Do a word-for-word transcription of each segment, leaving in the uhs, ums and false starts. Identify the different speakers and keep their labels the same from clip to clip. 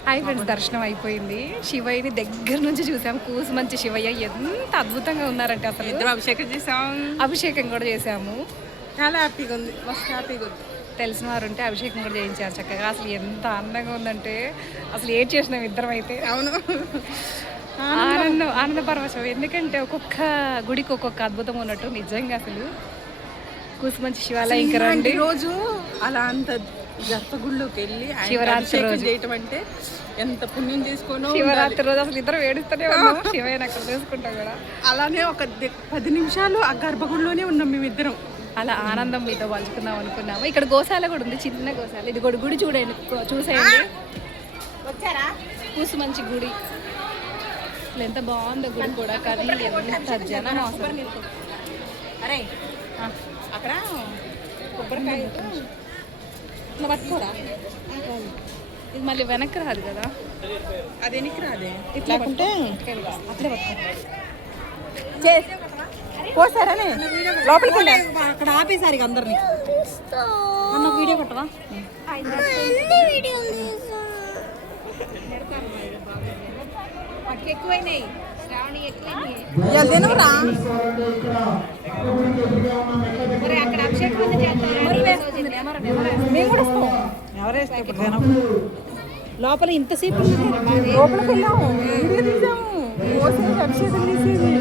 Speaker 1: Hi friends, దర్శనం అయిపోయింది. శివయ్యని దగ్గర నుంచి చూసాం. కూసు మంచి శివయ్య ఎంత అద్భుతంగా ఉన్నారంటే అసలు.
Speaker 2: ఇద్దరు అభిషేకం చేసాం,
Speaker 1: అభిషేకం కూడా చేసాము.
Speaker 2: చాలా హ్యాపీగా ఉంది, మస్తు హ్యాపీగా ఉంది.
Speaker 1: తెలిసిన వారు ఉంటే అభిషేకం కూడా చేయించారు చక్కగా. అసలు ఎంత అందంగా ఉందంటే అసలు ఏడ్ చేసినాం ఇద్దరం అయితే.
Speaker 2: అవును,
Speaker 1: ఆనందం ఆనంద పరవశం. ఎందుకంటే ఒక్కొక్క గుడికి ఒక్కొక్క అద్భుతం ఉన్నట్టు నిజంగా అసలు కూసు మంచి శివాలయం ఇంకా రండి.
Speaker 2: రోజు అలా అంత గర్భగుడిలోకి వెళ్ళి
Speaker 1: శివరాత్రి రోజు
Speaker 2: చేయటం అంటే ఎంత పుణ్యం చేసుకోనో.
Speaker 1: శివరాత్రి రోజు అసలు ఇద్దరు వేడుస్తూనే ఉన్నాం. శివయ్యని అక్కడ చూసుకుంటాం కూడా.
Speaker 2: అలానే ఒక పది నిమిషాలు ఆ గర్భగుడిలోనే ఉన్నాం మేమిద్దరం.
Speaker 1: అలా ఆనందం మీతో పంచుకుందాం అనుకున్నాము. ఇక్కడ గోశాల కూడా ఉంది, చిన్న గోశాల. ఇది గుడి గుడి చూడండి, చూసేయండి. వచ్చారా? కూసు మంచి గుడి. అసలు ఎంత బాగుందో గుడి కూడా. కానీ ఎంత జనం అవసరం.
Speaker 2: అరే అక్కడ కొబ్బరికాయ ఇట్లా పట్టుకోరా,
Speaker 1: ఇది మళ్ళీ వెనక్కి రాదు కదా.
Speaker 2: అది వెనక్కి రాదే,
Speaker 1: ఇట్లా
Speaker 2: లేకుంటే
Speaker 1: అట్లే పట్టుకో.
Speaker 2: పోసారని లోపలికి
Speaker 3: అక్కడ ఆపేసారు ఇక అందరినీ. అన్న వీడియో కొట్టవా?
Speaker 1: ఎక్కువైనాయి శ్రావణి, ఎక్కువైనాయి.
Speaker 2: తినవరా
Speaker 1: మరి అక్కడ అభిషేకం ఉంది చేస్తారు.
Speaker 2: మేము కూడా వస్తాం. ఎవరేస్తే ఇప్పుడు తినం.
Speaker 3: లోపల ఇంతసేపు
Speaker 2: లోపలికి వెళ్ళాము, వీడియో తీసాము, పోసేది అభిషేకం తీసేది.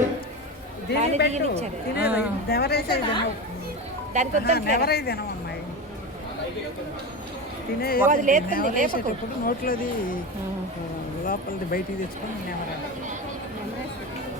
Speaker 3: నోట్లోది లోపలిది బయటికి తెచ్చుకొని